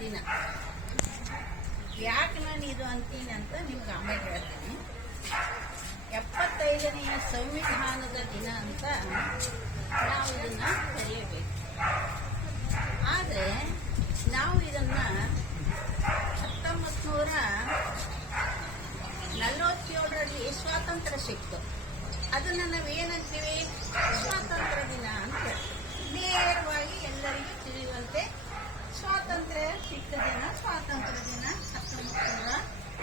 ದಿನ. ಯಾಕೆ ನಾನು ಇದು ಅಂತೀನಿ ಅಂತ ನಿಮ್ಗೆ ಆಮೇಲೆ ಹೇಳ್ತೀನಿ. 75ನೆಯ ಸಂವಿಧಾನದ ದಿನ ಅಂತ ನಾವು ಇದನ್ನ ಕರೆಯಬೇಕು. ಆದರೆ ನಾವು ಇದನ್ನ 1947ರಲ್ಲಿ ಸ್ವಾತಂತ್ರ್ಯ ಸಿಕ್ತು. ಅದನ್ನ ನಾವೇನಂತೀವಿ? ಸ್ವಾತಂತ್ರ್ಯ ದಿನ ಅಂತ. ನೇರವಾಗಿ ಎಲ್ಲರಿಗೂ ತಿಳಿಯುವಂತೆ ಸ್ವಾತಂತ್ರ್ಯ ಸಿಕ್ಕ ದಿನ ಸ್ವಾತಂತ್ರ್ಯ ದಿನ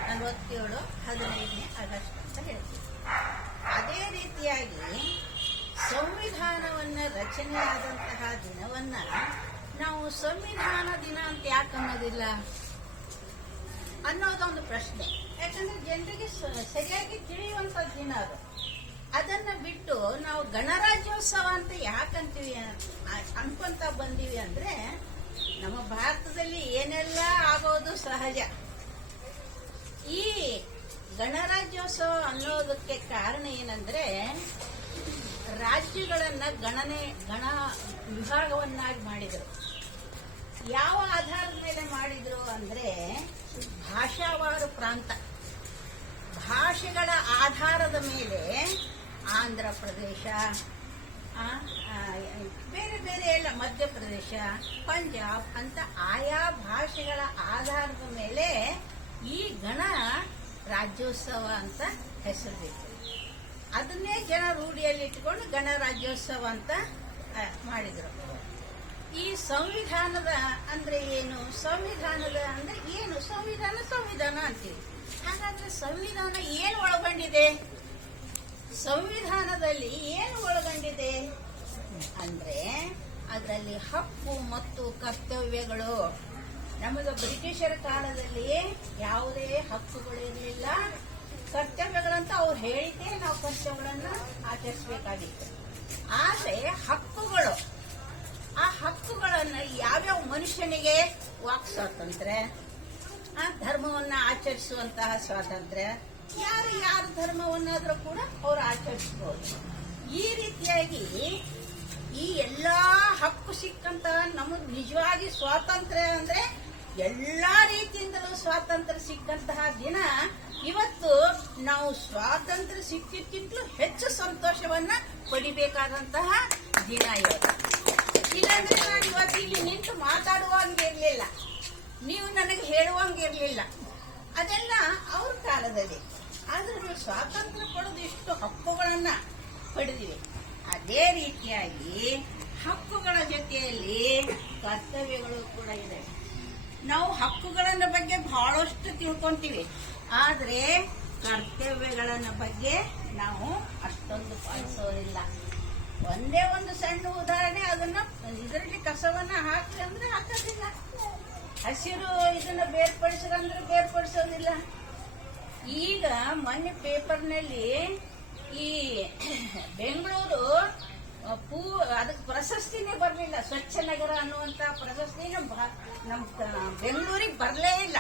1947 15ನೇ ಆಗಸ್ಟ್ ಅಂತ ಹೇಳ್ತೀವಿ. ಅದೇ ರೀತಿಯಾಗಿ ಸಂವಿಧಾನವನ್ನ ರಚನೆಯಾದಂತಹ ದಿನವನ್ನ ನಾವು ಸಂವಿಧಾನ ದಿನ ಅಂತ ಯಾಕೆ ಅನ್ನೋದಿಲ್ಲ ಅನ್ನೋದೊಂದು ಪ್ರಶ್ನೆ. ಯಾಕಂದ್ರೆ ಜನರಿಗೆ ಸರಿಯಾಗಿ ತಿಳಿಯುವಂತ ದಿನ ಅದು. ಅದನ್ನ ಬಿಟ್ಟು ನಾವು ಗಣರಾಜ್ಯೋತ್ಸವ ಅಂತ ಯಾಕಂತೀವಿ ಅನ್ಕೊಂತ ಬಂದೀವಿ ಅಂದ್ರೆ, ನಮ್ಮ ಭಾರತದಲ್ಲಿ ಏನೆಲ್ಲ ಆಗೋದು ಸಹಜ. ಈ ಗಣರಾಜ್ಯೋತ್ಸವ ಅನ್ನೋದಕ್ಕೆ ಕಾರಣ ಏನಂದ್ರೆ, ರಾಜ್ಯಗಳನ್ನ ಗಣ ವಿಭಾಗವನ್ನಾಗಿ ಮಾಡಿದರು. ಯಾವ ಆಧಾರದ ಮೇಲೆ ಮಾಡಿದ್ರು ಅಂದ್ರೆ, ಭಾಷಾವಾರು ಪ್ರಾಂತ, ಭಾಷೆಗಳ ಆಧಾರದ ಮೇಲೆ ಆಂಧ್ರ ಪ್ರದೇಶ, ಬೇರೆ ಬೇರೆ ಎಲ್ಲ ಮಧ್ಯಪ್ರದೇಶ, ಪಂಜಾಬ್ ಅಂತ ಆಯಾ ಭಾಷೆಗಳ ಆಧಾರದ ಮೇಲೆ ಈ ಗಣ ರಾಜ್ಯೋತ್ಸವ ಅಂತ ಹೆಸರು ಬೇಕು. ಅದನ್ನೇ ಜನ ರೂಢಿಯಲ್ಲಿ ಇಟ್ಕೊಂಡು ಗಣರಾಜ್ಯೋತ್ಸವ ಅಂತ ಮಾಡಿದ್ರು. ಈ ಸಂವಿಧಾನದ ಅಂದ್ರೆ ಏನು? ಸಂವಿಧಾನದ ಅಂದ್ರೆ ಏನು? ಸಂವಿಧಾನ ಅಂತೀವಿ. ಹಾಗಾದ್ರೆ ಸಂವಿಧಾನ ಏನು ಒಳಗೊಂಡಿದೆ? ಸಂವಿಧಾನದಲ್ಲಿ ಏನು ಒಳಗೊಂಡಿದೆ ಅಂದ್ರೆ, ಅದರಲ್ಲಿ ಹಕ್ಕು ಮತ್ತು ಕರ್ತವ್ಯಗಳು. ನಮಗೆ ಬ್ರಿಟಿಷರ ಕಾಲದಲ್ಲಿ ಯಾವುದೇ ಹಕ್ಕುಗಳು ಇರಲಿಲ್ಲ, ಕರ್ತವ್ಯಗಳಂತ ಅವ್ರು ಹೇಳಿದ್ದೇ ನಾವು ಕರ್ತವ್ಯಗಳನ್ನ ಆಚರಿಸಬೇಕಾಗಿತ್ತು. ಆದ್ರೆ ಹಕ್ಕುಗಳು, ಆ ಹಕ್ಕುಗಳನ್ನ ಯಾವ್ಯಾವ ಮನುಷ್ಯನಿಗೆ ವಾಕ್ ಸ್ವಾತಂತ್ರ್ಯ, ಧರ್ಮವನ್ನ ಆಚರಿಸುವಂತಹ ಸ್ವಾತಂತ್ರ್ಯ, ಯಾರ ಧರ್ಮವನ್ನಾದ್ರೂ ಕೂಡ ಅವ್ರು ಆಚರಿಸಬಹುದು. ಈ ರೀತಿಯಾಗಿ ಈ ಎಲ್ಲಾ ಹಕ್ಕು ಸಿಕ್ಕಂತಹ ನಮಗ್ ನಿಜವಾಗಿ ಸ್ವಾತಂತ್ರ್ಯ ಅಂದ್ರೆ ಎಲ್ಲಾ ರೀತಿಯಿಂದಲೂ ಸ್ವಾತಂತ್ರ್ಯ ಸಿಕ್ಕಂತಹ ದಿನ ಇವತ್ತು. ನಾವು ಸ್ವಾತಂತ್ರ್ಯ ಸಿಕ್ಕಿದ್ಕಿಂತಲೂ ಹೆಚ್ಚು ಸಂತೋಷವನ್ನ ಪಡಿಬೇಕಾದಂತಹ ದಿನ ಇವತ್ತು. ಇಲ್ಲಾಂದ್ರೆ ನಾನು ಇವತ್ತು ಇಲ್ಲಿ ನಿಂತು ಮಾತಾಡುವಂಗಿರ್ಲಿಲ್ಲ, ನೀವು ನನಗೆ ಹೇಳುವಂಗಿರ್ಲಿಲ್ಲ. ಅದೆಲ್ಲ ಅವ್ರ ಕಾಲದಲ್ಲಿ. ಆದ್ರೆ ನಾವು ಸ್ವಾತಂತ್ರ್ಯ ಪಡೆದು ಇಷ್ಟು ಹಕ್ಕುಗಳನ್ನ ಪಡೆದಿವೆ. ಅದೇ ರೀತಿಯಾಗಿ ಹಕ್ಕುಗಳ ಜೊತೆಯಲ್ಲಿ ಕರ್ತವ್ಯಗಳು ಕೂಡ ಇದೆ. ನಾವು ಹಕ್ಕುಗಳನ್ನ ಬಗ್ಗೆ ಬಹಳಷ್ಟು ತಿಳ್ಕೊಂತೀವಿ, ಆದ್ರೆ ಕರ್ತವ್ಯಗಳನ್ನ ಬಗ್ಗೆ ನಾವು ಅಷ್ಟೊಂದು ಪಾಲಿಸೋದಿಲ್ಲ. ಒಂದೇ ಒಂದು ಸಣ್ಣ ಉದಾಹರಣೆ, ಅದನ್ನ ಇದರಲ್ಲಿ ಕಸವನ್ನ ಹಾಕಿ ಅಂದ್ರೆ ಹಾಕೋದಿಲ್ಲ, ಹಸಿರು ಇದನ್ನ ಬೇರ್ಪಡಿಸ್ರಂದ್ರೆ ಬೇರ್ಪಡಿಸೋದಿಲ್ಲ. ಈಗ ಮೊನ್ನೆ ಪೇಪರ್ನಲ್ಲಿ ಈ ಬೆಂಗಳೂರು ಅದಕ್ಕೆ ಪ್ರಶಸ್ತಿನೇ ಬರಲಿಲ್ಲ, ಸ್ವಚ್ಛ ನಗರ ಅನ್ನುವಂತ ಪ್ರಶಸ್ತಿ ನಮ್ಮ ಬೆಂಗಳೂರಿಗೆ ಬರಲೇ ಇಲ್ಲ.